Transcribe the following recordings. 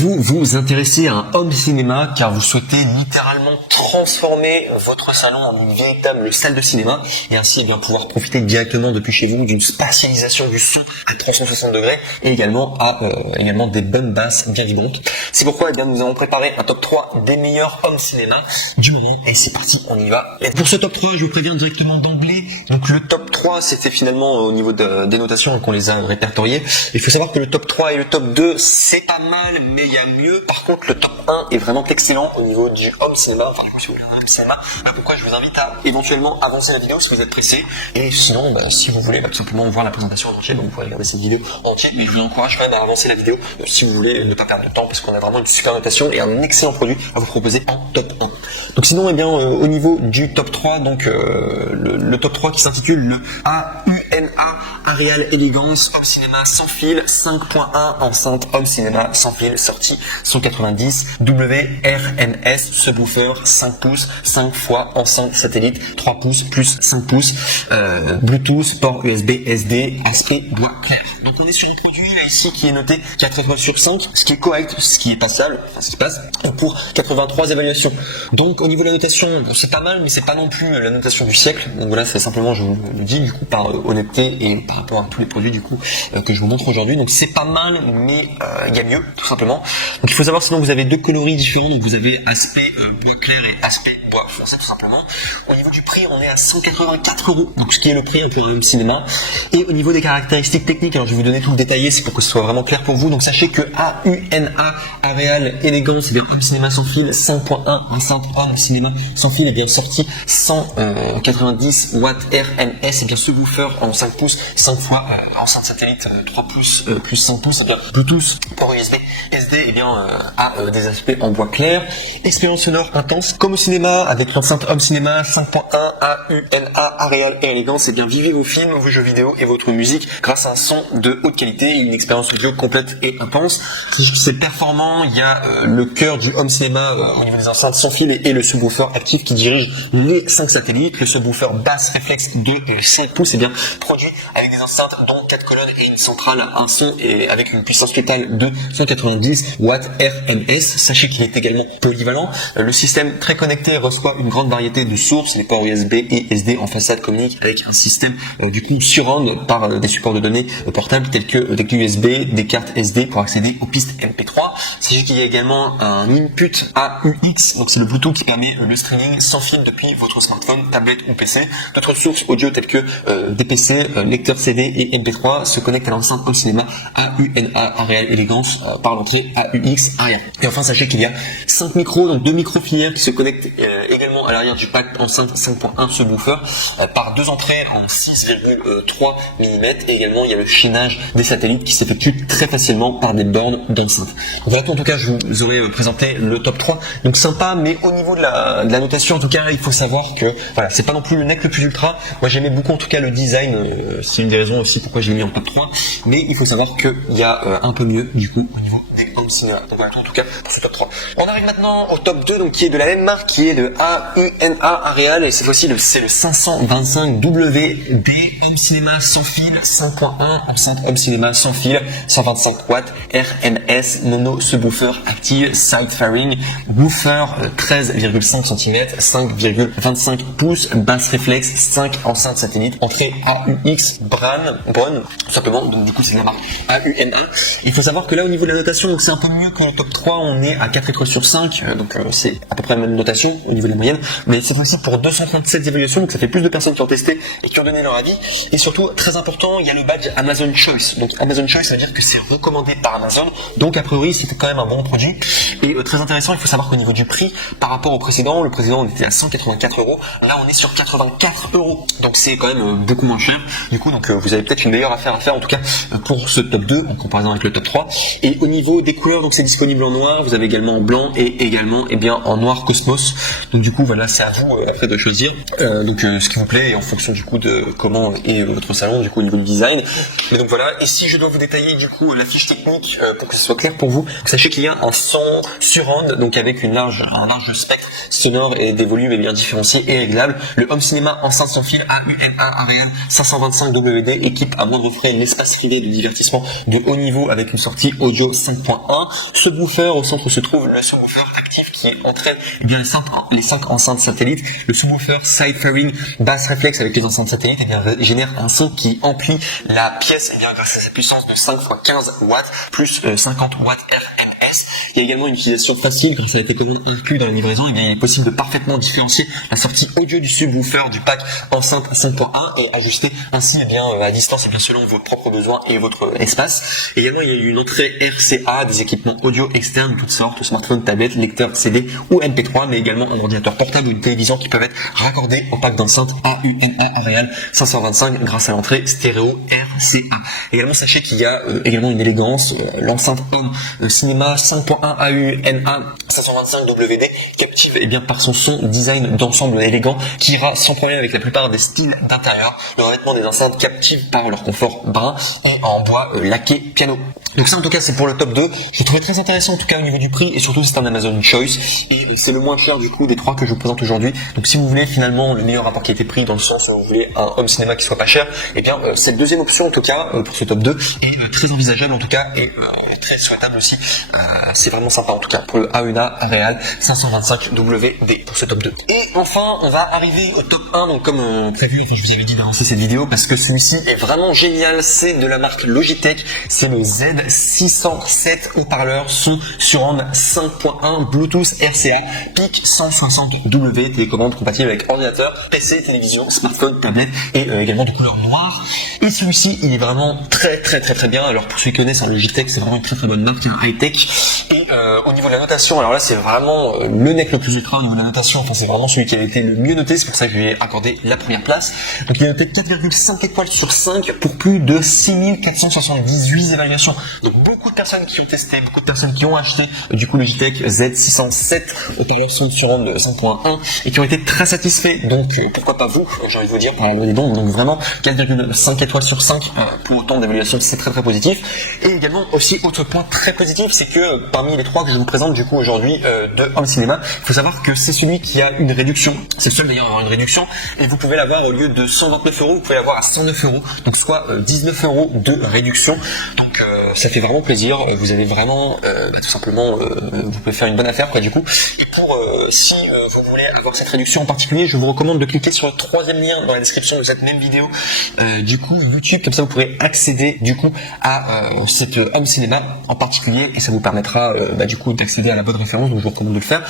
Vous vous intéressez à un home cinéma car vous souhaitez littéralement transformer votre salon en une véritable salle de cinéma et ainsi pouvoir profiter directement depuis chez vous d'une spatialisation du son à 360 degrés et également des bonnes basses bien vibrantes. C'est pourquoi nous avons préparé un top 3 des meilleurs home cinéma du moment et c'est parti, on y va. Et pour ce top 3, je vous préviens directement d'emblée. Donc le top 3, c'était finalement au niveau des notations qu'on les a répertoriées. Il faut savoir que le top 3 et le top 2, c'est pas mal, mais il y a mieux. Par contre, le top 1 est vraiment excellent au niveau du home cinéma. Enfin, si vous voulez un home cinéma, pourquoi je vous invite à éventuellement avancer la vidéo si vous êtes pressé. Et sinon, si vous voulez tout simplement voir la présentation en entier, donc vous pouvez regarder cette vidéo en entier. Mais je vous encourage quand même à avancer la vidéo si vous voulez ne pas perdre de temps, parce qu'on a vraiment une super notation et un excellent produit à vous proposer en top 1. Donc sinon, au niveau du top 3, donc le top 3 qui s'intitule le AUNA Areal Elegance Home Cinéma sans fil 5.1 enceinte Home Cinéma sans fil sortie 190 WRNS subwoofer 5 pouces 5 fois enceinte satellite 3 pouces plus 5 pouces Bluetooth port USB SD aspect bois clair. Donc on est sur un produit ici qui est noté 4 étoiles sur 5, ce qui est correct, ce qui est passable, enfin ce qui passe pour 83 évaluations. Donc au niveau de la notation, bon, c'est pas mal mais c'est pas non plus la notation du siècle. Donc voilà, c'est simplement, je vous le dis du coup par honnêteté et par rapport à tous les produits du coup que je vous montre aujourd'hui. Donc c'est pas mal mais il y a mieux tout simplement. Donc il faut savoir, sinon vous avez deux coloris différents, donc vous avez aspect bois clair et aspect bois foncé tout simplement. Au niveau du prix, on est à 184 €, donc ce qui est le prix pour un home cinéma. Et au niveau des caractéristiques techniques, alors je vais vous donner tout le détaillé, c'est pour que ce soit vraiment clair pour vous. Donc sachez que AUNA Areal Elegance, c'est-à-dire home cinéma sans fil 5.1 enceinte home cinéma sans fil, est bien sorti 190 watts RMS, et bien subwoofer en 5 pouces 5 fois enceinte satellite 3 pouces plus 5 pouces, c'est-à-dire Bluetooth port USB SD, et bien a des aspects en bois clair. Expérience sonore intense comme au cinéma avec l'enceinte home cinéma 5.1 AUNA Areal Elegance, et bien vivez vos films, vos jeux vidéo et votre musique grâce à un son de haute qualité et une expérience audio complète et intense. C'est performant, il y a le cœur du home cinéma au niveau des enceintes sans fil et le subwoofer actif qui dirige les 5 satellites. Le subwoofer basse réflexe de 5 pouces est bien produit avec des enceintes dont 4 colonnes et une centrale, un son et avec une puissance totale de 190 watts RMS. Sachez qu'il est également polyvalent. Le système très connecté reçoit une grande variété de sources. Les ports USB et SD en façade communiquent avec un système du coup surround par des supports de données portables tels que des clés USB, des cartes SD pour accéder aux pistes MP3. Sachez qu'il y a également un input AUX, donc c'est le Bluetooth qui permet le streaming sans fil depuis votre smartphone, tablette ou PC. D'autres sources audio telles que des PC, lecteurs CD et MP3 se connectent à l'enceinte home cinéma AUNA Areal Elegance par l'entrée AUX arrière. Et enfin sachez qu'il y a 5 micros, donc 2 micros filières qui se connectent également à l'arrière du pack enceinte 5.1 subwoofer par 2 entrées en 6,3 mm, et également il y a le chaînage des satellites qui s'effectue très facilement par des bornes d'enceinte. Voilà, en tout cas je vous aurais présenté le top 3, donc sympa, mais au niveau de la notation en tout cas il faut savoir que voilà, c'est pas non plus le nec le plus ultra. Moi j'aimais beaucoup en tout cas le design, c'est une des raisons aussi pourquoi j'ai mis en top 3, mais il faut savoir qu'il y a un peu mieux du coup au niveau des home cinéma. Donc voilà, en tout cas pour ce top 3. On arrive maintenant au top 2, donc qui est de la même marque, qui est de AUNA Areal, et cette fois-ci c'est le 525 WD home cinéma sans fil 5.1 enceinte home cinéma sans fil 125 watts RMS mono subwoofer active side fairing woofer 13,5 cm 5,25 pouces basse réflexe 5 enceinte satellite entrée AUX Brown tout simplement, donc du coup c'est de la marque AUNA. Il faut savoir que là au niveau de la notation, donc c'est un peu mieux que le top 3, on est à 4 étoiles sur 5, donc c'est à peu près la même notation au niveau de la moyenne, mais cette fois-ci pour 237 évaluations, donc ça fait plus de personnes qui ont testé et qui ont donné leur avis. Et surtout très important, il y a le badge Amazon Choice. Donc Amazon Choice, ça veut dire que c'est recommandé par Amazon, donc a priori c'était quand même un bon produit. Et très intéressant, il faut savoir qu'au niveau du prix par rapport au précédent, le précédent on était à 184 €, là on est sur 84 €, donc c'est quand même beaucoup moins cher du coup, donc vous avez peut-être une meilleure affaire à faire en tout cas pour ce top 2 en comparaison avec le top 3. Et au niveau des couleurs, donc c'est disponible en noir, vous avez également en blanc et également en noir Cosmos, donc du coup voilà, c'est à vous après de choisir ce qui vous plaît et en fonction du coup de comment est votre salon du coup au niveau du design. Mais donc voilà, et si je dois vous détailler du du coup la fiche technique pour que ce soit clair pour vous. Sachez qu'il y a un son surround, donc avec un large spectre sonore et des volumes bien différenciés et réglables. Le home cinéma enceinte sans fil AUNA Ariane 525 WD équipe à moindre frais l'espace privé de divertissement de haut niveau avec une sortie audio 5.1. Subwoofer, au centre se trouve le subwoofer actif qui entraîne les 5 enceintes satellites. Le subwoofer Side-Fairing basse réflexe avec les enceintes satellites génère un son qui emplit la pièce grâce à sa puissance de 5 x 15 watts plus 50 watts RMS. Il y a également une utilisation facile grâce à la télécommande inclus dans la livraison. Il est possible de parfaitement différencier la sortie audio du subwoofer du pack enceinte 5.1 et ajuster ainsi à distance selon vos propres besoins et votre espace. Également, il y a une entrée RCA, des équipements audio externes de toutes sortes, smartphone, tablette, lecteur CD ou MP3, mais également un ordinateur portable ou une télévision qui peuvent être raccordés au pack d'enceinte AUNA Ariane 525 grâce à l'entrée stéréo RCA. Également, sachez qu'il y a également une élégance, l'enceinte Home Cinéma 5.1 AUNA 525 WD captive par son son design d'ensemble élégant qui ira sans problème avec la plupart des styles d'intérieur. Le revêtement des enceintes captive par leur confort brun et en bois laqué piano. Donc ça en tout cas c'est pour le top 2. Je l'ai trouvé très intéressant en tout cas au niveau du prix et surtout c'est un Amazon Choice et c'est le moins cher du coup des 3 que je vous présente aujourd'hui. Donc si vous voulez finalement le meilleur rapport qualité-prix dans le sens où vous voulez un home cinéma qui soit pas cher, cette deuxième option en tout cas pour ce top 2 est très envisageable en tout cas et très souhaitable aussi. C'est vraiment sympa en tout cas pour le AUNA Real 525 WD pour ce top 2. Et enfin on va arriver au top 1 donc comme prévu, je vous avais dit d'avancer cette vidéo parce que celui-ci est vraiment génial. C'est de la marque Logitech, c'est le Z607 haut-parleur son surround 5.1 Bluetooth RCA PIC 160W, télécommande compatible avec ordinateur, PC, télévision, smartphone, tablette et également de couleur noire. Et celui-ci il est vraiment très bien. Alors pour ceux qui connaissent Logitech, c'est vraiment une très bonne marque high-tech. Et au niveau de la notation, alors là c'est vraiment le NEC le plus ultra au niveau de la notation, c'est vraiment celui qui a été le mieux noté, c'est pour ça que je lui ai accordé la première place. Donc il a noté 4,5 étoiles sur 5 pour plus de 6478 évaluations. Donc beaucoup de personnes qui ont testé, beaucoup de personnes qui ont acheté du coup Logitech Z607 haut-parleur son surround 5.1 et qui ont été très satisfaits. Donc pourquoi pas vous, j'ai envie de vous dire par la loi des dons. Donc vraiment 4,5 étoiles sur 5 pour autant d'évaluations, c'est très positif. Et également aussi autre point très positif, c'est que parmi les 3 que je vous présente du coup aujourd'hui de Home Cinéma, il faut savoir que c'est celui qui a une réduction. C'est le seul d'ailleurs à avoir une réduction et vous pouvez l'avoir au lieu de 129 €, vous pouvez l'avoir à 109 €, donc soit 19 € de réduction. Donc ça fait vraiment plaisir. Vous avez vraiment tout simplement vous pouvez faire une bonne affaire du coup. Pour si vous voulez avoir cette réduction en particulier, je vous recommande de cliquer sur le 3e lien dans la description de cette même vidéo du coup YouTube, comme ça vous pourrez accéder du coup à cette Home Cinéma en particulier et ça vous permettra du coup d'accéder à la bonne référence. Donc je vous recommande de le faire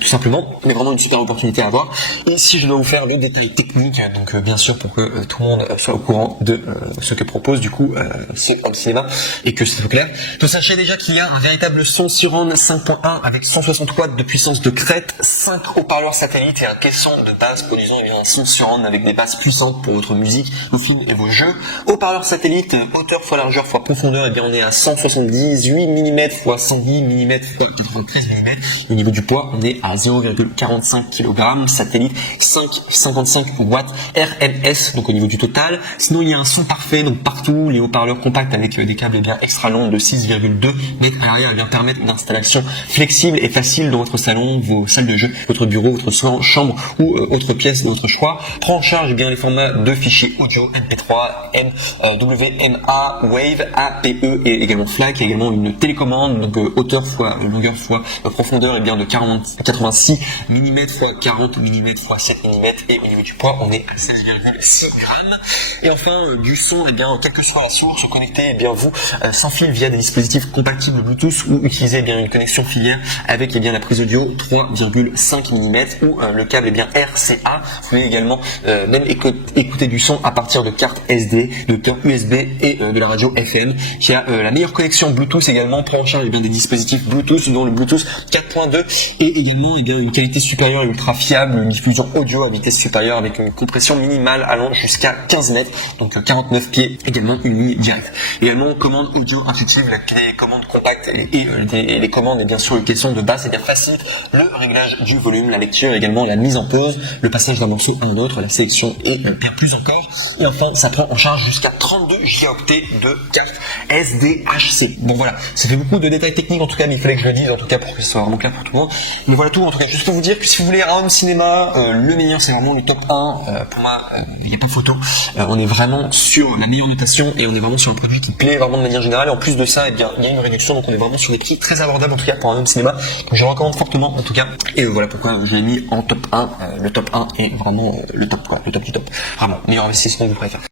tout simplement, mais vraiment une super opportunité à avoir. Et si je dois vous faire le détail technique, donc bien sûr pour que tout le monde soit au courant de ce que propose du coup ce Home Cinéma et que c'est clair. Donc sachez déjà qu'il y a un véritable son surround 5.1 avec 160 watts de puissance de crête, 5 haut-parleurs satellites et un caisson de base produisant un son surround avec des basses puissantes pour votre musique, vos films et vos jeux. Haut-parleur satellite, hauteur fois largeur fois profondeur, on est à 178 mm x 110 mm x 93 mm. Au niveau du poids, on est à 0,45 kg. Satellite 55 watts RMS, donc au niveau du total. Sinon, il y a un son parfait, donc partout, les haut-parleurs compacts avec des câbles extra longs de 6,2 mètres à l'arrière bien permettre une installation flexible et facile dans votre salon, vos salles de jeu, votre bureau, votre chambre ou autre pièce de votre choix. Prend en charge les formats de fichiers audio MP3, WMA, Wave, APE et également FLAC. Il y a également une télécommande, donc hauteur fois longueur fois profondeur de 86 mm x 40 mm x 7 mm et au niveau du poids on est à 16,6 grammes. Et enfin du son, quelle que soit la source, connectez vous sans fil via des dispositifs compatibles Bluetooth ou utiliser une connexion filière avec la prise audio 3,5 mm ou le câble RCA. Vous pouvez également même écouter du son à partir de cartes SD, de cœur USB et de la radio FM qui a la meilleure connexion Bluetooth également. Prend en charge des dispositifs dispositif Bluetooth, dont le Bluetooth 4.2 et également une qualité supérieure et ultra fiable, une diffusion audio à vitesse supérieure avec une compression minimale allant jusqu'à 15 mètres, donc 49 pieds, également une ligne directe. Également commande audio intuitive, les commandes compactes et les commandes et bien sûr les questions de basse facilite le réglage du volume, la lecture, également la mise en pause, le passage d'un morceau à un autre, la sélection et bien plus encore. Et enfin, ça prend en charge jusqu'à 32 gigaoctets de carte SDHC. Bon voilà, ça fait beaucoup de détails techniques en tout cas, mais il fallait que je le dise en tout cas pour que ce soit vraiment clair pour tout le monde. Mais voilà tout en tout cas, juste pour vous dire que si vous voulez un home cinéma, le meilleur c'est vraiment le top 1. Pour moi, il n'y a pas photo. On est vraiment sur la meilleure notation et on est vraiment sur un produit qui plaît vraiment de manière générale. Et en plus de ça, eh bien, il y a une réduction, donc on est vraiment sur des prix très abordables en tout cas pour un home cinéma. Donc je recommande fortement en tout cas. Et voilà pourquoi je l'ai mis en top 1. Le top 1 est vraiment le top quoi, le top du top. Vraiment, meilleur investissement que vous pourrez faire.